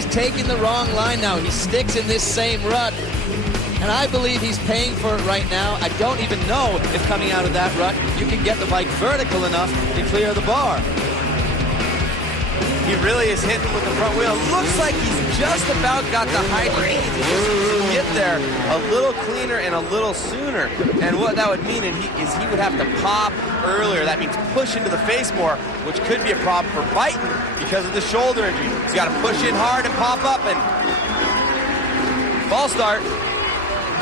he's taking the wrong line now. He sticks in this same rut. And I believe he's paying for it right now. I don't even know if coming out of that rut, you can get the bike vertical enough to clear the bar. He really is hitting with the front wheel. Looks like he's just about got the height he needs to get there a little cleaner and a little sooner. And what that would mean is he would have to pop earlier. That means push into the face more, which could be a problem for Buyten because of the shoulder injury. He's got to push in hard and pop up and false start.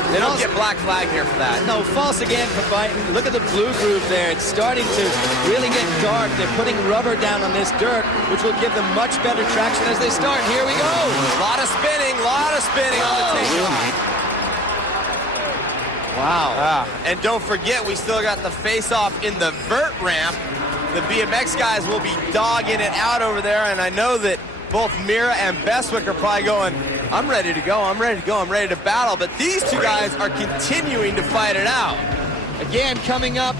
They don't get black flag here for that. No, false again for Buyten. Look at the blue groove there. It's starting to really get dark. They're putting rubber down on this dirt, which will give them much better traction as they start. Here we go. A lot of spinning on the takeoff. Wow. And don't forget, we still got the face-off in the vert ramp. The BMX guys will be dogging it out over there, and I know that both Mira and Bestwick are probably going, I'm ready to go, I'm ready to battle. But these two guys are continuing to fight it out. Again, coming up,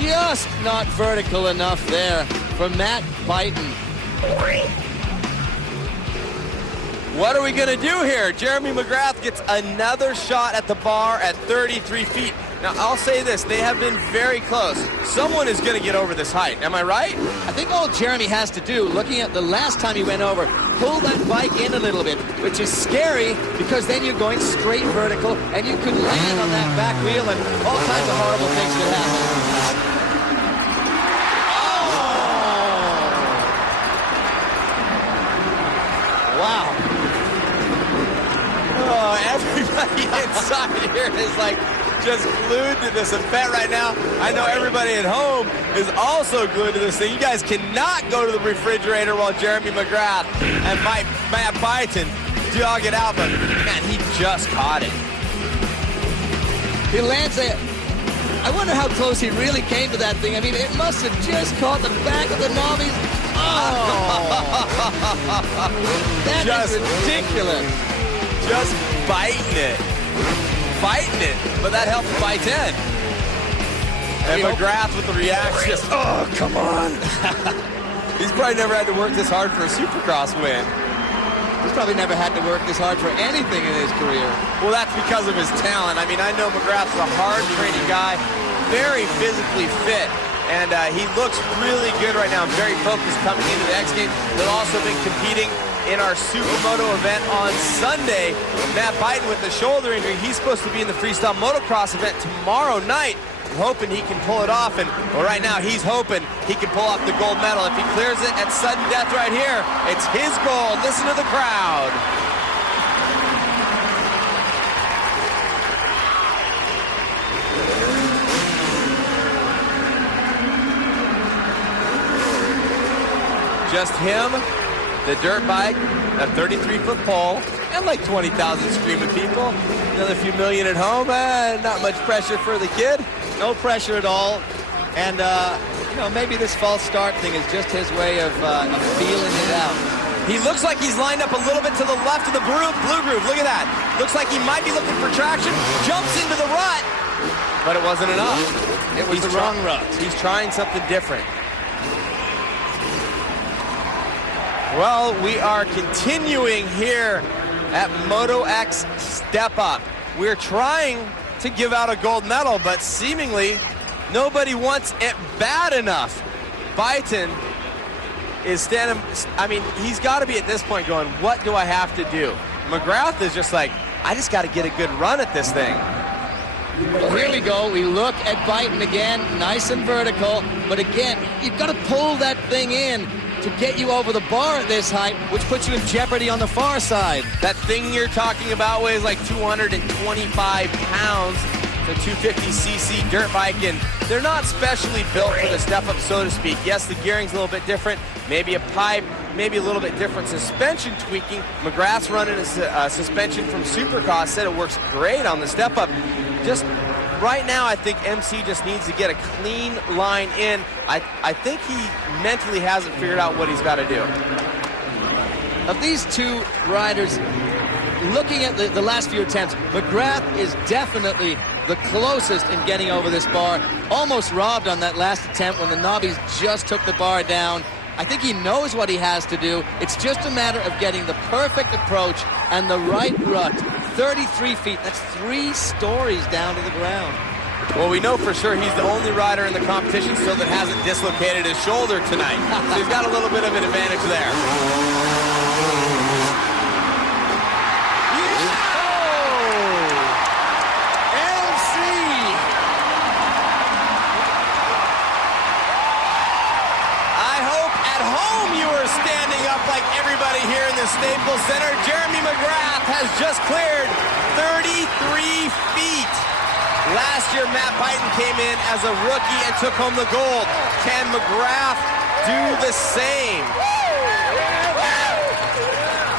just not vertical enough there for Matt Buyten. What are we going to do here? Jeremy McGrath gets another shot at the bar at 33 feet. Now, I'll say this, they have been very close. Someone is going to get over this height. Am I right? I think all Jeremy has to do, looking at the last time he went over, pull that bike in a little bit, which is scary because then you're going straight vertical and you could land on that back wheel and all kinds of horrible things could happen. Oh! Wow. Oh, everybody inside here is like just glued to this event right now. I know everybody at home is also glued to this thing. You guys cannot go to the refrigerator while Jeremy McGrath and Matt Buyten dog it out, but man, he just caught it. He lands it. I wonder how close he really came to that thing. I mean, it must have just caught the back of the Nobby's. Oh! That is ridiculous. Just biting it, but that helped Buyten. And McGrath with the reaction, just, oh, come on. He's probably never had to work this hard for a Supercross win. He's probably never had to work this hard for anything in his career. Well, that's because of his talent. I mean, I know McGrath's a hard training guy, very physically fit, and he looks really good right now. Very focused coming into the X Games. They've also been competing in our Supermoto event on Sunday. Matt Buyten with the shoulder injury, he's supposed to be in the freestyle motocross event tomorrow night. I'm hoping he can pull it off, and well, right now he's hoping he can pull off the gold medal. If he clears it at sudden death right here, it's his gold. Listen to the crowd. Just him, the dirt bike, a 33-foot pole, and like 20,000 screaming people. Another few million at home. Not much pressure for the kid. No pressure at all. And, you know, maybe this false start thing is just his way of feeling it out. He looks like he's lined up a little bit to the left of the blue groove. Look at that. Looks like he might be looking for traction. Jumps into the rut. But it wasn't enough. It was the wrong rut. He's trying something different. Well, we are continuing here at Moto X Step Up. We're trying to give out a gold medal, but seemingly nobody wants it bad enough. Buyten is standing, I mean, he's got to be at this point going, what do I have to do? McGrath is just like, I just got to get a good run at this thing. Well, here we go. We look at Buyten again, nice and vertical, but again, you've got to pull that thing in to get you over the bar at this height, which puts you in jeopardy on the far side. That thing you're talking about weighs like 225 pounds. It's a 250cc dirt bike, and they're not specially built for the step-up, so to speak. Yes, the gearing's a little bit different, maybe a pipe, maybe a little bit different suspension tweaking. McGrath's running a suspension from Supercross, said it works great on the step-up. Just right now, I think MC just needs to get a clean line in. I think he mentally hasn't figured out what he's got to do. Of these two riders, looking at the last few attempts, McGrath is definitely the closest in getting over this bar. Almost robbed on that last attempt when the Nobbies just took the bar down. I think he knows what he has to do. It's just a matter of getting the perfect approach and the right rut. 33 feet, that's 3 stories down to the ground. Well, we know for sure he's the only rider in the competition still that hasn't dislocated his shoulder tonight. So he's got a little bit of an advantage there. Like everybody here in the Staples Center, Jeremy McGrath has just cleared 33 feet. Last year, Matt Buyten came in as a rookie and took home the gold. Can McGrath do the same?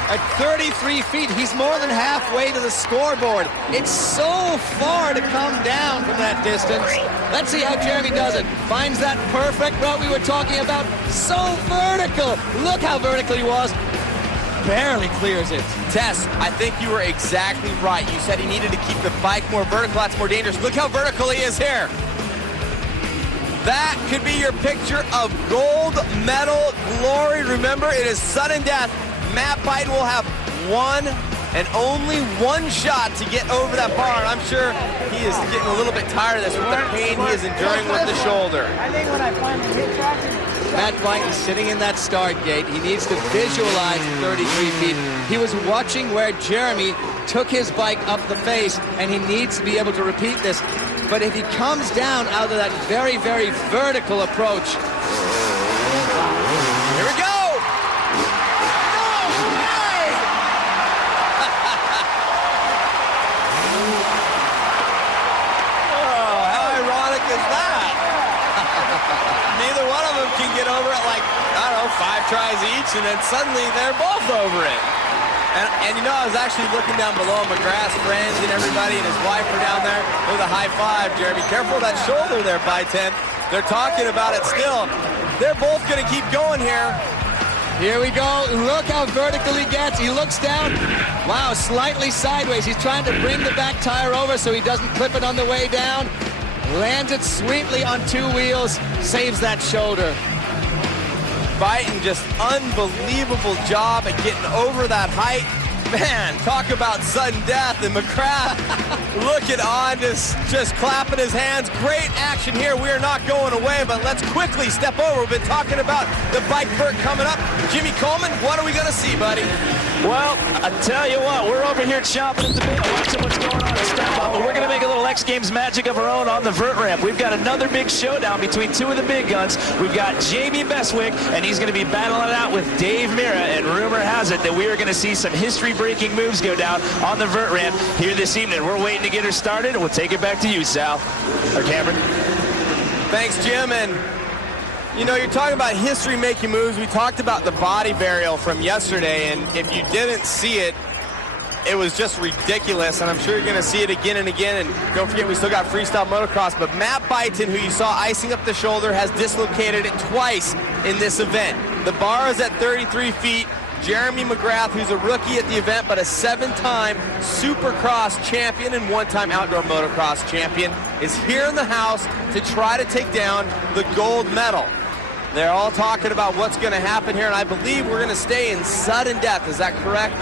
At 33 feet, he's more than halfway to the scoreboard. It's so far to come down from that distance. Let's see how Jeremy does it. Finds that perfect route we were talking about. So vertical. Look how vertical he was. Barely clears it. Tess, I think you were exactly right. You said he needed to keep the bike more vertical. That's more dangerous. Look how vertical he is here. That could be your picture of gold medal glory. Remember, it is sudden death. Matt Buyten will have one and only one shot to get over that bar, and I'm sure he is getting a little bit tired of this with the pain he is enduring with the shoulder. I think when I finally hit traction, Matt Buyten sitting in that start gate. He needs to visualize 33 feet. He was watching where Jeremy took his bike up the face, and he needs to be able to repeat this. But if he comes down out of that very, very vertical approach. Here we go! Neither one of them can get over it like, I don't know, 5 tries each, and then suddenly they're both over it. And you know, I was actually looking down below McGrath's friends and everybody and his wife were down there with a high five. Jeremy, careful of that shoulder there, Buyten. They're talking about it still. They're both going to keep going here. Here we go. Look how vertical he gets. He looks down. Wow, slightly sideways. He's trying to bring the back tire over so he doesn't clip it on the way down. Lands it sweetly on 2 wheels, saves that shoulder. Buyten, just unbelievable job at getting over that height. Man, talk about sudden death. And McGrath looking on, just clapping his hands. Great action here. We are not going away, but let's quickly step over. We've been talking about the bike vert coming up. Jimmy Coleman, what are we going to see, buddy? Well, I tell you what, we're over here chomping at the bit, watching what's going on at Step Up, but we're going to make a little X Games magic of our own on the vert ramp. We've got another big showdown between 2 of the big guns. We've got Jamie Bestwick, and he's going to be battling it out with Dave Mirra, and rumor has it that we are going to see some history-breaking moves go down on the vert ramp here this evening. We're waiting to get her started, and we'll take it back to you, Sal, or Cameron. Thanks, Jim, and you know, you're talking about history-making moves. We talked about the body burial from yesterday, and if you didn't see it, it was just ridiculous, and I'm sure you're going to see it again and again. And don't forget, we still got freestyle motocross, but Matt Buyten, who you saw icing up the shoulder, has dislocated it twice in this event. The bar is at 33 feet. Jeremy McGrath, who's a rookie at the event, but a 7-time Supercross champion and 1-time outdoor motocross champion, is here in the house to try to take down the gold medal. They're all talking about what's going to happen here, and I believe we're going to stay in sudden death. Is that correct?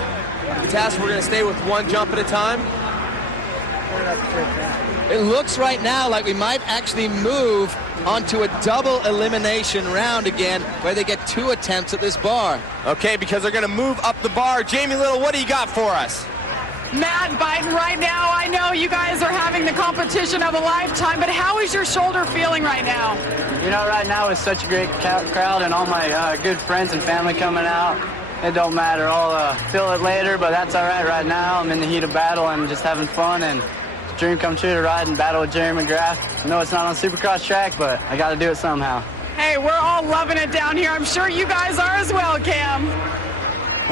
Tess, we're going to stay with 1 jump at a time? It looks right now like we might actually move onto a double elimination round again, where they get 2 attempts at this bar. Okay, because they're going to move up the bar. Jamie Little, what do you got for us? Matt Buyten, right now, I know you guys are having the competition of a lifetime, but how is your shoulder feeling right now? You know, right now it's such a great crowd and all my good friends and family coming out. It don't matter. I'll feel it later, but that's all right now. I'm in the heat of battle and just having fun, and it's a dream come true to ride and battle with Jeremy McGrath. I know it's not on Supercross track, but I got to do it somehow. Hey, we're all loving it down here. I'm sure you guys are as well, Cam.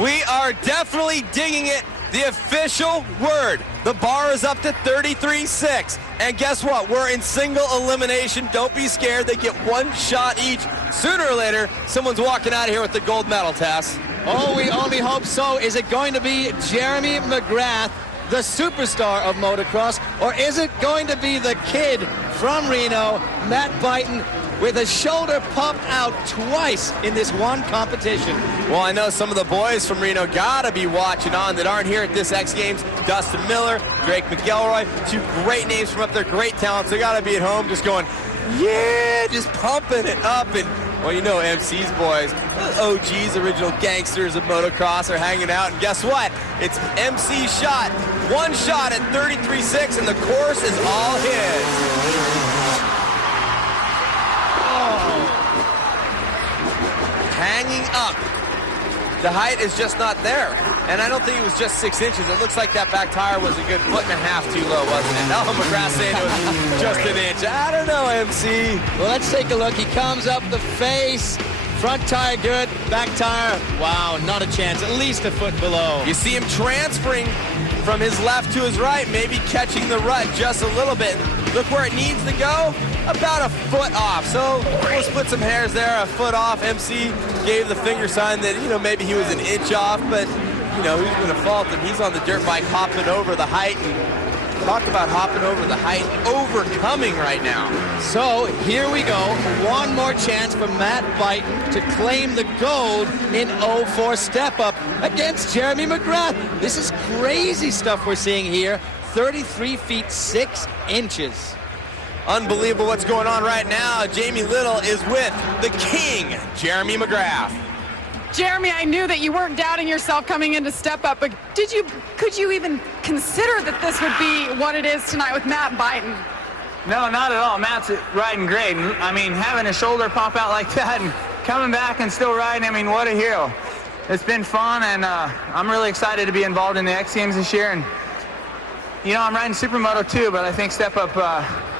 We are definitely digging it. The official word. The bar is up to 33-6. And guess what? We're in single elimination. Don't be scared. They get 1 shot each. Sooner or later, someone's walking out of here with the gold medal, Tess. Oh, we only hope so. Is it going to be Jeremy McGrath, the superstar of motocross, or is it going to be the kid from Reno, Matt Buyten, with a shoulder pop out twice in this one competition. Well, I know some of the boys from Reno gotta be watching on that aren't here at this X Games. Dustin Miller, Drake McElroy, two great names from up there, great talents. They gotta be at home just going, yeah, just pumping it up. And, well, you know MC's boys, the OGs, original gangsters of motocross are hanging out. And guess what? It's MC shot. One shot at 33.6, and the course is all his. Hanging up. The height is just not there. And I don't think it was just 6 inches. It looks like that back tire was a good 1.5 feet too low, wasn't it? No, McGrath saying it was just an inch. I don't know, MC. Well, let's take a look. He comes up the face. Front tire good, back tire, wow, not a chance, at least a foot below. You see him transferring from his left to his right, maybe catching the rut just a little bit. Look where it needs to go, about a foot off. So we'll split some hairs there, a foot off. MC gave the finger sign that, you know, maybe he was an inch off, but, you know, who's going to fault him? He's on the dirt bike hopping over the height, and talk about hopping over the height, overcoming right now. So here we go, one more chance for Matt Buyten to claim the gold in 04 step-up against Jeremy McGrath. This is crazy stuff we're seeing here, 33 feet 6 inches. Unbelievable what's going on right now. Jamie Little is with the king, Jeremy McGrath. Jeremy, I knew that you weren't doubting yourself coming into step up, but could you even consider that this would be what it is tonight with Matt Buyten? No, not at all. Matt's riding great. I mean, having a shoulder pop out like that and coming back and still riding, I mean, what a hero. It's been fun, and I'm really excited to be involved in the X Games this year. And, you know, I'm riding Supermoto too, but I think step up,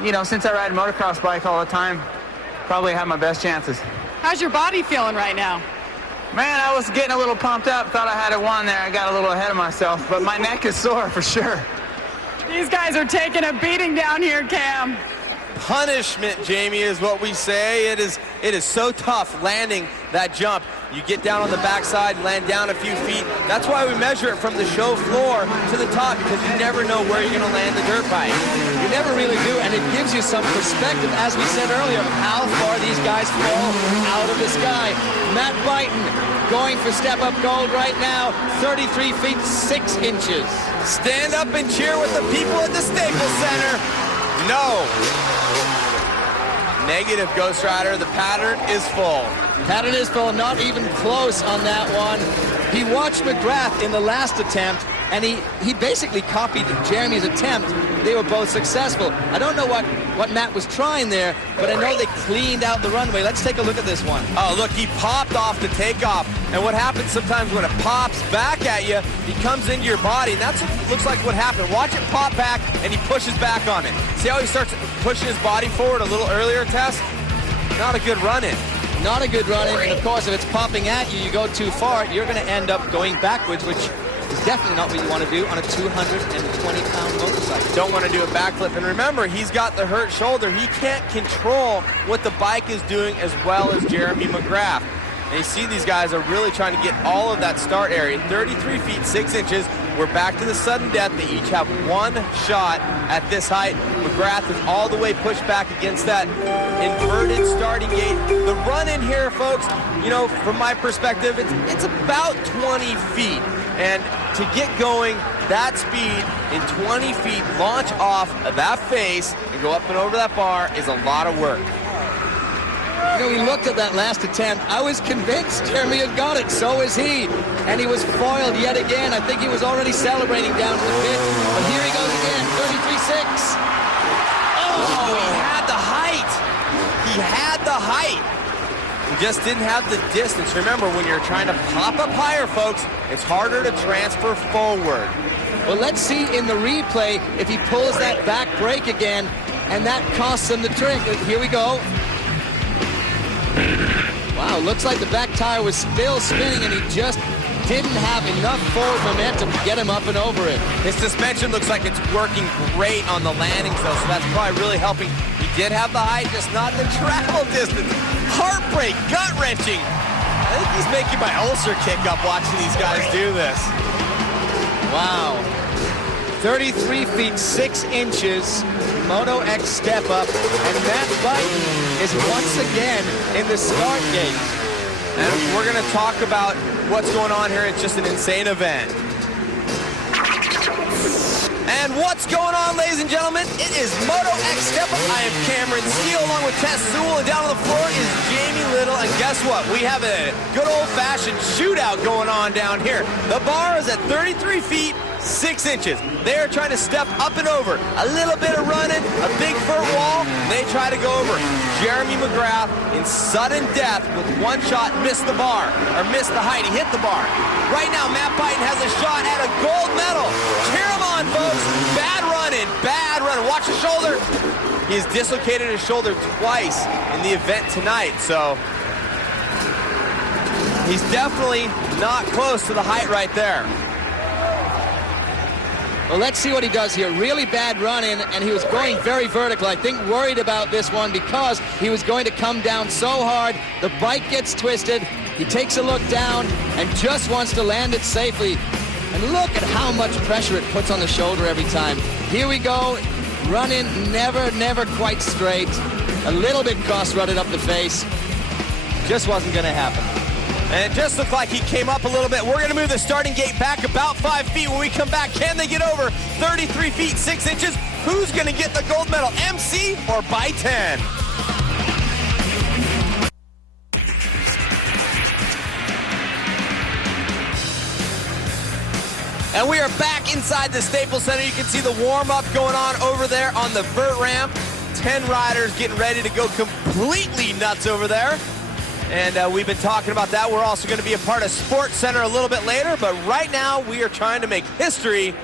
you know, since I ride a motocross bike all the time, probably have my best chances. How's your body feeling right now? Man, I was getting a little pumped up. Thought I had it won there. I got a little ahead of myself, but my neck is sore for sure. These guys are taking a beating down here, Cam. Punishment, Jamie, is what we say. It is so tough landing that jump. You get down on the backside, land down a few feet. That's why we measure it from the show floor to the top, because you never know where you're going to land the dirt bike. You never really do, and it gives you some perspective, as we said earlier, of how far these guys fall out of the sky. Matt Buyten going for step-up gold right now, 33 feet 6 inches. Stand up and cheer with the people at the Staples Center. No. Negative, Ghost Rider. The pattern is full. Pattern is full, not even close on that one. He watched McGrath in the last attempt, and he basically copied Jeremy's attempt. They were both successful. I don't know what Matt was trying there, but I know they cleaned out the runway. Let's take a look at this one. Oh, look, he popped off the takeoff. And what happens sometimes when it pops back at you, he comes into your body, and that's what looks like what happened. Watch it pop back, and he pushes back on it. See how he starts pushing his body forward a little earlier, Tess? Not a good run-in. Not a good run-in, and of course, if it's popping at you, you go too far, you're going to end up going backwards, which is definitely not what you want to do on a 220-pound motorcycle. Don't want to do a backflip. And remember, he's got the hurt shoulder. He can't control what the bike is doing as well as Jeremy McGrath. And you see these guys are really trying to get all of that start area. 33 feet 6 inches. We're back to the sudden death. They each have one shot at this height. McGrath is all the way pushed back against that inverted starting gate. The run in here, folks, you know, from my perspective, it's about 20 feet. And to get going that speed in 20 feet, launch off of that face and go up and over that bar is a lot of work. You know, we looked at that last attempt. I was convinced Jeremy had got it. So is he. And he was foiled yet again. I think he was already celebrating down to the pit. But here he goes again, 33.6. Oh, he had the height. He had the height. He just didn't have the distance. Remember, when you're trying to pop up higher, folks, it's harder to transfer forward. Well, let's see in the replay if he pulls that back brake again, and that costs him the trick. Here we go. Wow, looks like the back tire was still spinning, and he just didn't have enough forward momentum to get him up and over it. His suspension looks like it's working great on the landings, though, so that's probably really helping. He did have the height, just not the travel distance. Heartbreak, gut-wrenching. I think he's making my ulcer kick up watching these guys do this. Wow. 33 feet 6 inches, Moto X step up, and Matt Buyten is once again in the start gate. And we're going to talk about what's going on here. It's just an insane event. And what's going on, ladies and gentlemen? It is Moto X Step Up. I am Cameron Steele along with Tess Sewell, and down on the floor is Jamie Little. And guess what? We have a good old-fashioned shootout going on down here. The bar is at 33 feet 6 inches. They are trying to step up and over. A little bit of running, a big vert wall, and they try to go over. Jeremy McGrath, in sudden death with one shot, missed the bar, or missed the height. He hit the bar. Right now, Matt Buyten has a shot at a gold medal. Cheer him on, folks. Bad running, bad running. Watch the shoulder. He's dislocated his shoulder twice in the event tonight, so he's definitely not close to the height right there. Well, let's see what he does here. Really bad run-in, and he was going very vertical. I think worried about this one because he was going to come down so hard. The bike gets twisted. He takes a look down and just wants to land it safely. And look at how much pressure it puts on the shoulder every time. Here we go. Run-in, never quite straight. A little bit cross-rutted up the face. Just wasn't going to happen. And it just looked like he came up a little bit. We're going to move the starting gate back about 5 feet. When we come back, can they get over 33 feet 6 inches? Who's going to get the gold medal, MC or Buyten? And we are back inside the Staples Center. You can see the warm-up going on over there on the vert ramp. 10 riders getting ready to go completely nuts over there. And we've been talking about that. We're also going to be a part of Sports Center a little bit later. But right now, we are trying to make history.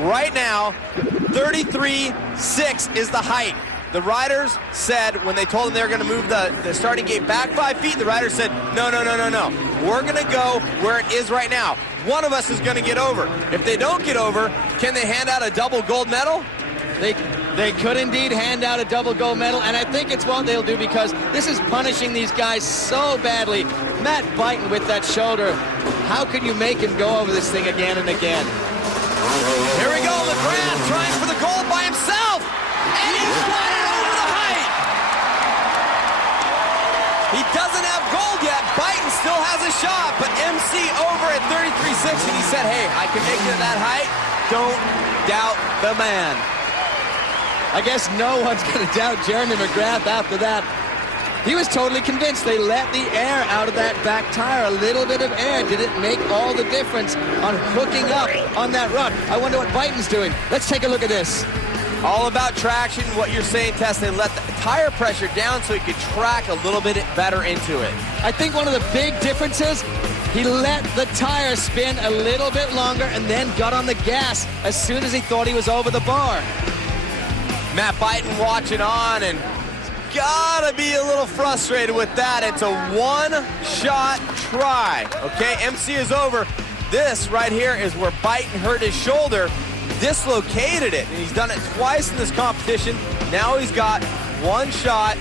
Right now, 33.6 is the height. The riders said, when they told them they were going to move the starting gate back 5 feet, the riders said, no. We're going to go where it is right now. One of us is going to get over. If they don't get over, can they hand out a double gold medal? They could indeed hand out a double gold medal, and I think it's what they'll do because this is punishing these guys so badly. Matt Buyten with that shoulder. How can you make him go over this thing again and again? Here we go, McGrath trying for the gold by himself, and he's got it over the height. He doesn't have gold yet. Buyten still has a shot, but MC over at 33.6, and he said, hey, I can make it at that height. Don't doubt the man. I guess no one's going to doubt Jeremy McGrath after that. He was totally convinced. They let the air out of that back tire. A little bit of air. Did it make all the difference on hooking up on that run? I wonder what Buyten's doing. Let's take a look at this. All about traction. What you're saying, Tess, they let the tire pressure down so he could track a little bit better into it. I think one of the big differences, he let the tire spin a little bit longer and then got on the gas as soon as he thought he was over the bar. Matt Buyten watching on and gotta be a little frustrated with that. It's a one-shot try. Okay, MC is over. This right here is where Buyten hurt his shoulder, dislocated it, and he's done it twice in this competition. Now he's got one shot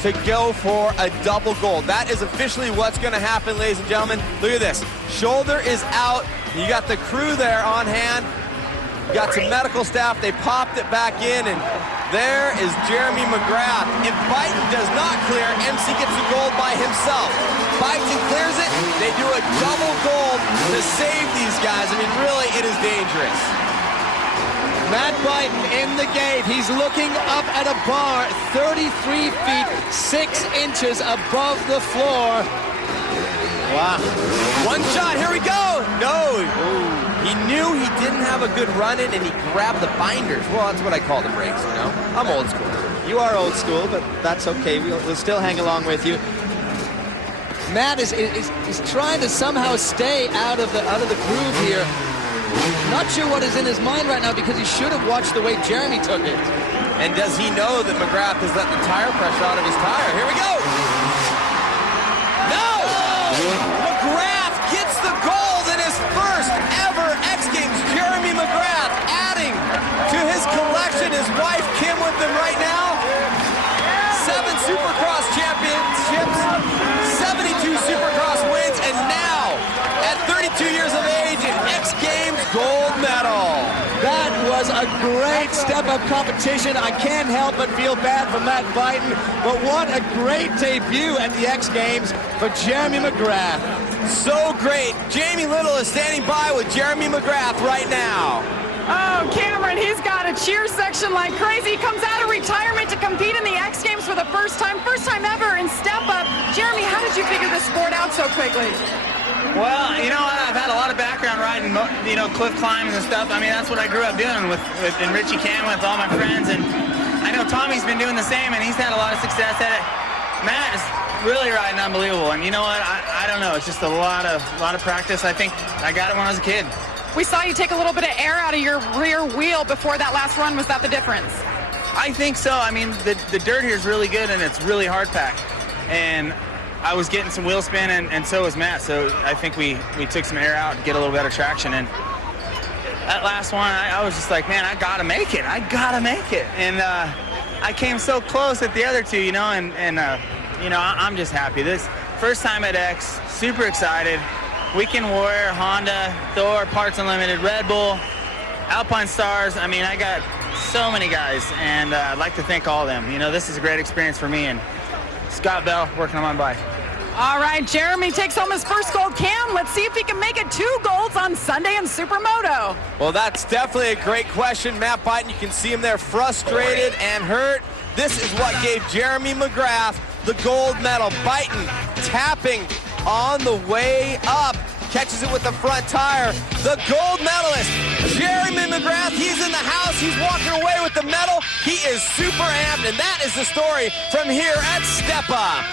to go for a double gold. That is officially what's gonna happen, ladies and gentlemen. Look at this. Shoulder is out. You got the crew there on hand. You got some medical staff. They popped it back in, and there is Jeremy McGrath. If Buyten does not clear, MC gets the gold by himself. Buyten clears it, they do a double gold to save these guys. I mean, really, it is dangerous. Matt Buyten in the gate. He's looking up at a bar 33 feet 6 inches above the floor. Wow. One shot, here we go. No. Ooh. He knew he didn't have a good run-in, and he grabbed the binders. Well, that's what I call the brakes, you know? I'm old school. You are old school, but that's okay. We'll still hang along with you. Matt is trying to somehow stay out of the groove here. Not sure what is in his mind right now because he should have watched the way Jeremy took it. And does he know that McGrath has let the tire pressure out of his tire? Here we go. No! McGrath gets the gold in his first ever X Games. Jeremy McGrath adding to his collection. His wife Kim with him right now. 7 Supercross championships, 72 Supercross wins, and now at 32 years of age, an X Games gold medal. That was a great step-up competition. I can't help but feel bad for Matt Biden, but what a great debut at the X Games for Jeremy McGrath. So great. Jamie Little is standing by with Jeremy McGrath right now. Oh, Cameron, he's got a cheer section like crazy. He comes out of retirement to compete in the X Games for the first time ever in step up. Jeremy, how did you figure this sport out so quickly? Well, you know what? I've had a lot of background riding, you know, cliff climbing and stuff. I mean, that's what I grew up doing with in Richie Can with all my friends. And I know Tommy's been doing the same, and he's had a lot of success at it. Matt is really riding unbelievable. And you know what? I don't know. It's just a lot of practice. I think I got it when I was a kid. We saw you take a little bit of air out of your rear wheel before that last run. Was that the difference? I think so. I mean, the dirt here is really good, and it's really hard packed. And I was getting some wheel spin, and so was Matt. So I think we took some air out to get a little better traction. And that last one, I was just like, man, I got to make it. I got to make it. And I came so close at the other two, you know, and you know, I'm just happy. This first time at X, super excited. Weekend Warrior, Honda, Thor, Parts Unlimited, Red Bull, Alpine Stars. I mean, I got so many guys, and I'd like to thank all of them. You know, this is a great experience for me, and Scott Bell working on my bike. All right, Jeremy takes home his first gold. Cam, let's see if he can make it 2 golds on Sunday in Supermoto. Well, that's definitely a great question. Matt Biden, you can see him there frustrated and hurt. This is what gave Jeremy McGrath the gold medal. Biden tapping on the way up, catches it with the front tire. The gold medalist, Jeremy McGrath, he's in the house. He's walking away with the medal. He is super amped, and that is the story from here at Step Up.